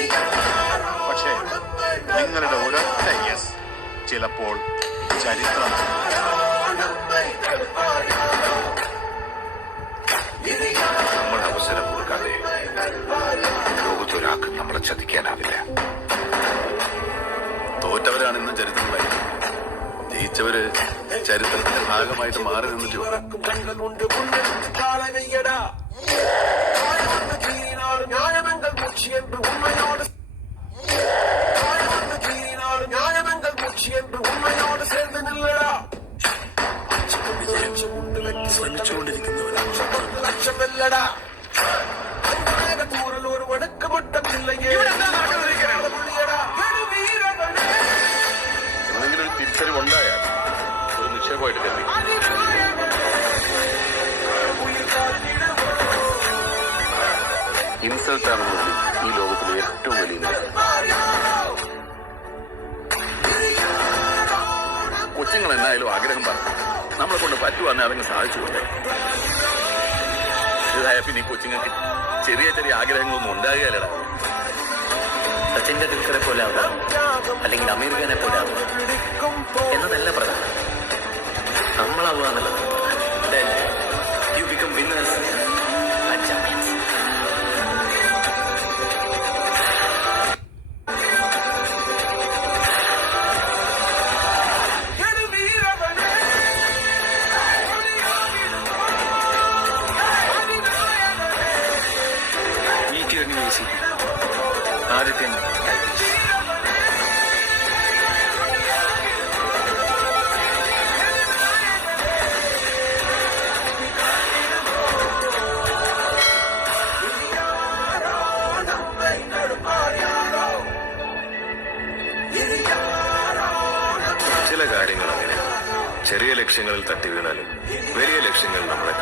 പക്ഷേ നിങ്ങളുടെ ഒരൊറ്റ യെസ് ചിലപ്പോൾ ചരിത്രം നമ്മൾ അവസരം കൊടുക്കാതെ ലോകത്തൊരാൾക്ക് നമ്മളെ ചതിക്കാനാവില്ല. തോറ്റവരാണെന്നും ചരിത്രമായി, ജയിച്ചവര് ചരിത്രത്തിന്റെ ഭാഗമായിട്ട് മാറി നിന്നിട്ട് ഉമ്മയോട് ചേർന്ന് നില്ലടാ. ശ്രമിച്ചുകൊണ്ടിരിക്കുന്നവരാ ഒരു വടക്കുമുട്ടമില്ലയേ എന്തെങ്കിലും ഒരു തിരിച്ചറിവുണ്ടായാൽ ഒരു നിക്ഷേപമായിട്ട് കരുതി ഇൻസൾട്ടാണെന്ന് ഈ ലോകത്തിലെ ഏറ്റവും വലിയ കൊച്ചുങ്ങൾ എന്നായാലും ആഗ്രഹം പറഞ്ഞു നമ്മളെ കൊണ്ട് പറ്റുവാന്ന് അതങ്ങ് സാധിച്ചു കൊണ്ടേ. ഇതായ പിന്നെ ഈ കൊച്ചുങ്ങൾക്ക് ചെറിയ ചെറിയ ആഗ്രഹങ്ങളൊന്നും ഉണ്ടാകുകയല്ലടാ. സച്ചിന്റെ ടെണ്ടുൽക്കറെ പോലെ ആവുക അല്ലെങ്കിൽ അമീർ ഖാനെ പോലെ ആവുക എന്നതല്ല പ്രധാനം, നമ്മളാവുക എന്നുള്ളത്. Then you become winners and champions. Adithyan ചില കാര്യങ്ങൾ അങ്ങനെ ചെറിയ ലക്ഷ്യങ്ങളിൽ തട്ടി വീണാലും വലിയ ലക്ഷ്യങ്ങൾ നമ്മളെ